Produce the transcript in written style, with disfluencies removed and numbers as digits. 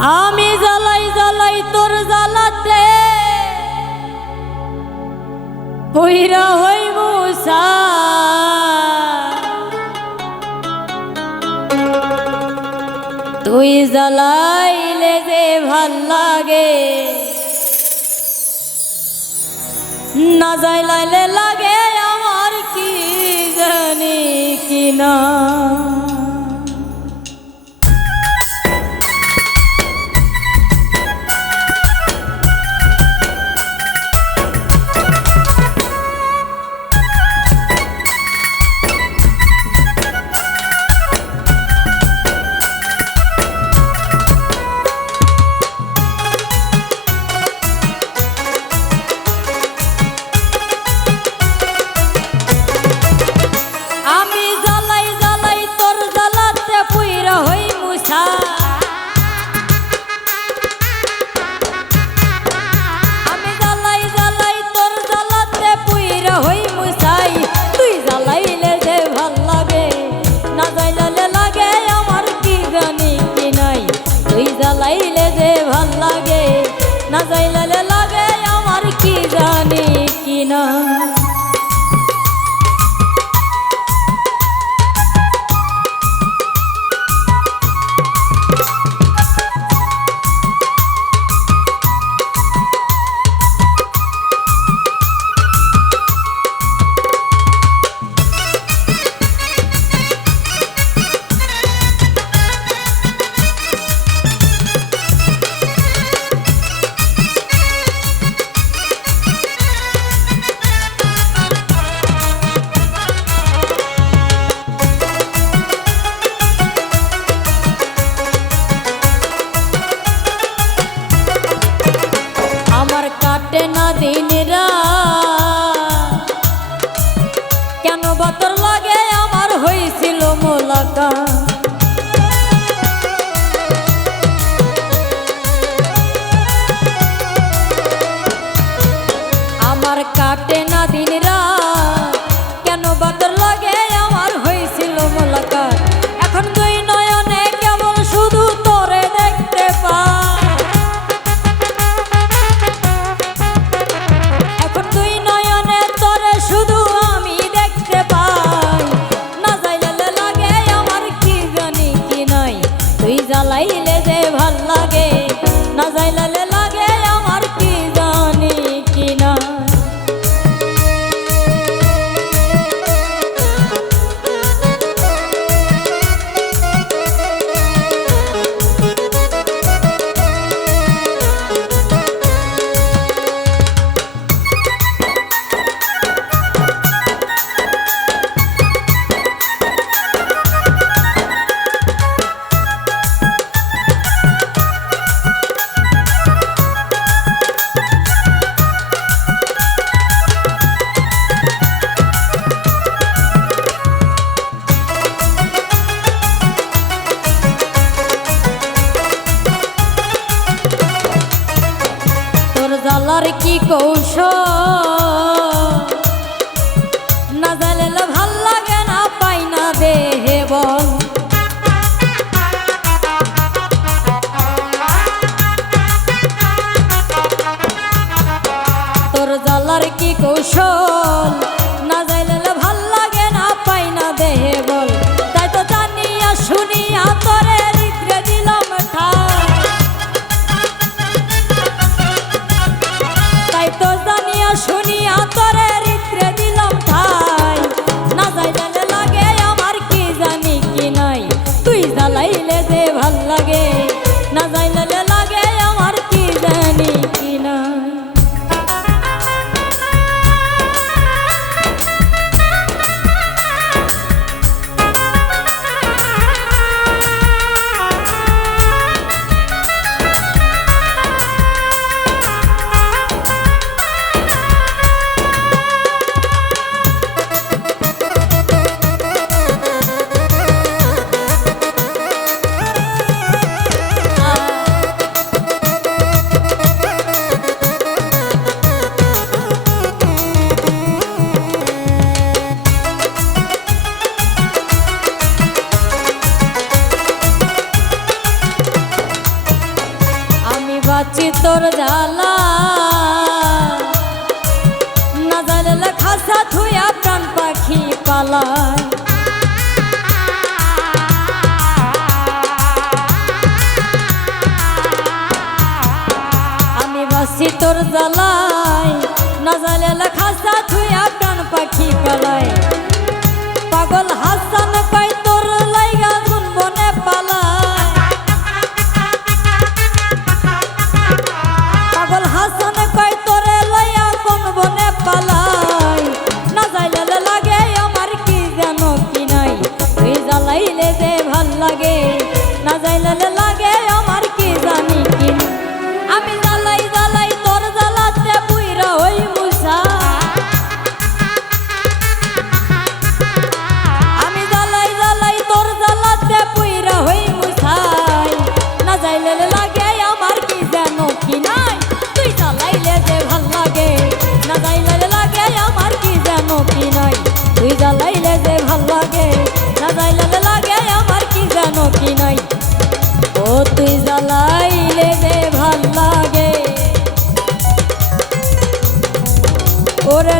আমি জ্বালাই জ্বালাই তোর জ্বালাতে পইরা হইব সা তুই জ্বালাইলে যে ভাল লাগে না জ্বালাইলে লাগে আমার কি জানি কি না। জ্বালাইলে যে ভাল লাগে না জ্বালাইলে লাগে আমার কি জানি কি না। কাটে না দিন রাত কেন বাতর লাগে আমার হয়েছিল মোলাকাত। আমার কাটে না দিন রাত কেন বাতর লাগে আমার হয়েছিল মোলাকাত। এখন দুই নয়নে কেবল শুধু তোরে দেখতে পাই, জ্বালাইলে যে ভাল লাগে না জ্বালাইলে লাগে আমার কি জানি কি না। জ্বালার কি কৌশল না জ্বালালে ভাল লাগে না পাই না দেহে বল। তোর জ্বালার কি কৌশল না জ্বালালে ভাল লাগে না পাই না দেহে বল। তাই তো জানিয়া শুনিয়া তোরে হৃদয়ে দিলাম ঠাই, তো জানিয়া শুনিয়া তোরে হৃদয়ে দিলাম ঠাই। না জ্বালাইলে লাগে আমার কি জানি কি নাই, তুই জ্বালাইলে যে ভাল লাগে না জ্বালাইলে লাগে আমার কি জানি কি নাই। বাঁচি তোর জ্বালা না জানলে খাসা থুয়া প্রাণ পাখি পালায় আমি বাঁচি তোর জ্বালায় না জানলে খাসা থুয়া প্রাণ পাখি পালায় পাগল হাসান কই তোর লাইগা গুন বনে পালায় পাগল হাসান কই তোরে লইয়া কোন বনে পালায় না যাইলে লাগে আমার কি জানো কি নাই তুই জ্বালাইলে যে ভাল লাগে না যাইলে লাগে আমার কি জানি কি আমি জ্বালাই জ্বালাই তোর জ্বালাতে বুইরা হই মুসা আমি জ্বালাই জ্বালাই তোর জ্বালাতে বুইরা হই মুসাই না যাইলে লাগে আমার কি জানো কি নাই তুই জ্বালাইলে যে ভাল লাগে না যাইলে লাগে আমার কি জানো কি নাই তুই জ্বালাইলে যে ভাল লাগে না যাইলে লাগে আমার কি জানো কি নাই ও তুই জ্বালাইলে যে ভাল লাগে ওরে